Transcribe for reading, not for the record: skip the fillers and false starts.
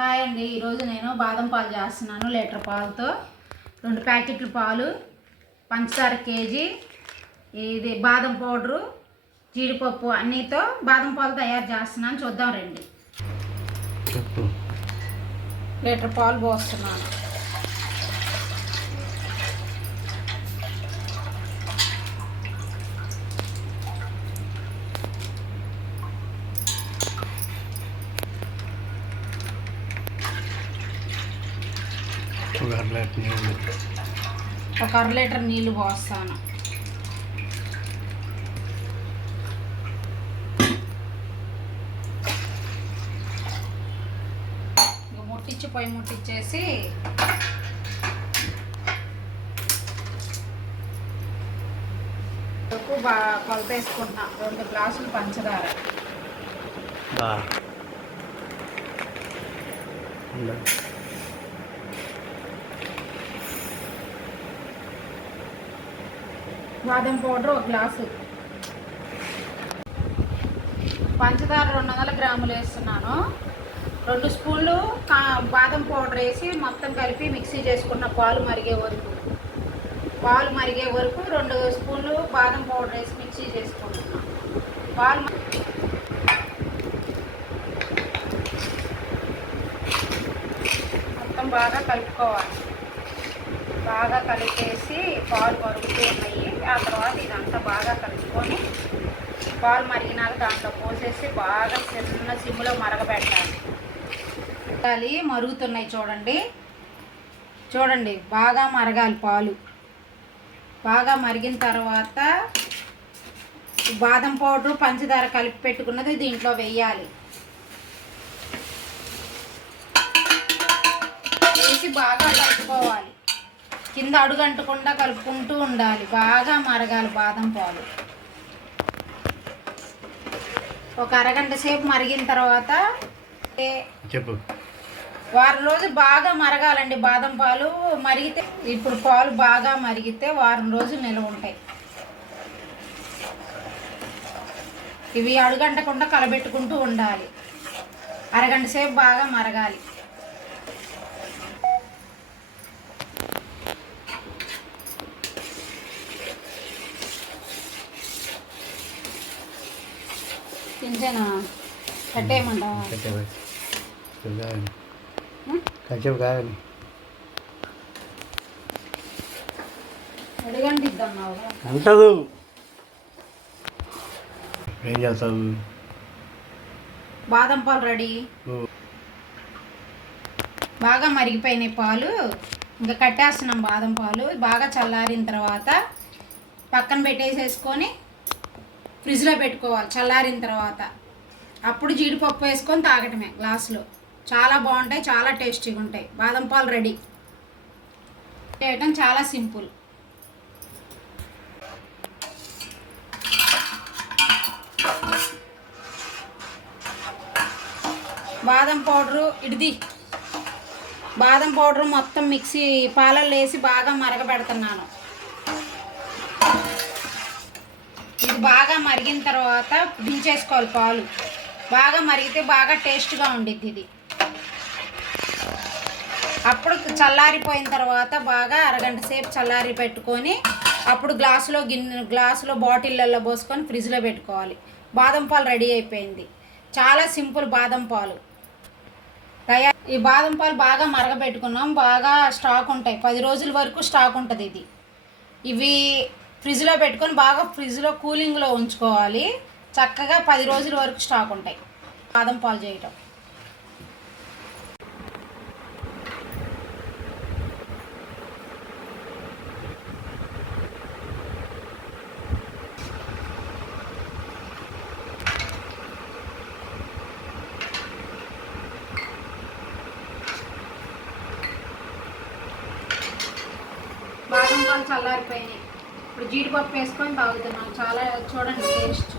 Hi అండి. ఈరోజు నేను బాదం పాలు చేస్తున్నాను. లీటర్ పాలతో 2 ప్యాకెట్లు పాలు, పంచదార కేజీ, ఇది బాదం పౌడరు, జీడిపప్పు అన్నితో బాదం పాలు తయారు చేస్తున్నాను. చూద్దాం రండి. లీటర్ పాలు పోస్తున్నాను. ఒక అర లీటర్ నీళ్ళు పోస్తాను. పొయ్యి ముట్టించేసి బాగా కొలత వేసుకుంటున్నా. 2 గ్లాసులు పంచదార, బాదం పౌడర్ 1 గ్లాసు, పంచదార 200 గ్రాములు వేస్తున్నాను. 2 స్పూన్లు బాదం పౌడర్ వేసి మొత్తం కలిపి మిక్సీ చేసుకున్న పాలు మరిగే వరకు 2 స్పూన్లు బాదం పౌడర్ వేసి మిక్సీ చేసుకుంటున్నాను. పాలు మొత్తం బాగా కలుపుకోవాలి. బాగా కలిపేసి పాలు మరుగుతూ ఉన్నాయి. ఆ తర్వాత ఇదంతా బాగా కలుపుకొని పాలు మరిగినాక దాంట్లో పోసేసి బాగా చిన్న సిమ్లో మరగబెట్టాలి. మరుగుతున్నాయి చూడండి బాగా మరగాలి. పాలు బాగా మరిగిన తర్వాత బాదం పౌడరు, పంచదార కలిపి పెట్టుకున్నది దీంట్లో వేయాలి. వేసి బాగా కలుపుకోవాలి. కింద అడుగంటకుండా కలుపుకుంటూ ఉండాలి. బాగా మరగాలి బాదం పాలు. ఒక అరగంట సేపు మరిగిన తర్వాత వారం రోజులు బాగా మరగాలండి బాదం పాలు. మరిగితే ఇప్పుడు పాలు బాగా మరిగితే వారం రోజులు నిల్వ ఉంటాయి. ఇవి అడుగంటకుండా కలబెట్టుకుంటూ ఉండాలి. అరగంట సేపు బాగా మరగాలి. తింటేనా కట్టేయమంటా? అడిగండి ఇద్దన్నావు అంటదు. ఏం చేస్తావు? బాదం పాలు రెడీ. బాగా మరిగిపోయినాయి పాలు. ఇంకా కట్టేస్తున్నాం బాదం పాలు. బాగా చల్లారిన తర్వాత పక్కన పెట్టేసేసుకొని ఫ్రిడ్జ్లో పెట్టుకోవాలి. చల్లారిన తర్వాత అప్పుడు జీడిపప్పు వేసుకొని తాగటమే గ్లాసులో. చాలా బాగుంటాయి, చాలా టేస్టీగా ఉంటాయి. బాదం పాలు రెడీ. చేయటం చాలా సింపుల్. బాదం పౌడరు మొత్తం మిక్సీ పాలల్లో వేసి బాగా మరగబెడుతున్నాను. ఇది బాగా మరిగిన తర్వాత దించేసుకోవాలి. పాలు బాగా మరిగితే బాగా టేస్ట్గా ఉండిద్ది ఇది. అప్పుడు చల్లారిపోయిన తర్వాత బాగా అరగంట సేపు చల్లారి పెట్టుకొని అప్పుడు గ్లాసులో బాటిళ్ళల్లో పోసుకొని ఫ్రిడ్జ్లో పెట్టుకోవాలి. బాదం పాలు రెడీ అయిపోయింది. చాలా సింపుల్ బాదం పాలు ఈ బాదం పాలు బాగా మరగబెట్టుకున్నాం. బాగా స్టాక్ ఉంటాయి. 10 రోజుల వరకు స్టాక్ ఉంటుంది ఇది. ఇవి ఫ్రిడ్జ్లో పెట్టుకొని బాగా ఫ్రిడ్జ్లో కూలింగ్లో ఉంచుకోవాలి. చక్కగా 10 రోజుల వరకు స్టాక్ ఉంటాయి బాదం పాలు చేయటం. బాదం పాలు చల్లారిపోయినాయి. ఇప్పుడు జీడిపప్పు వేసుకొని తాగుతున్నాం. చాలా చూడండి టేస్ట్.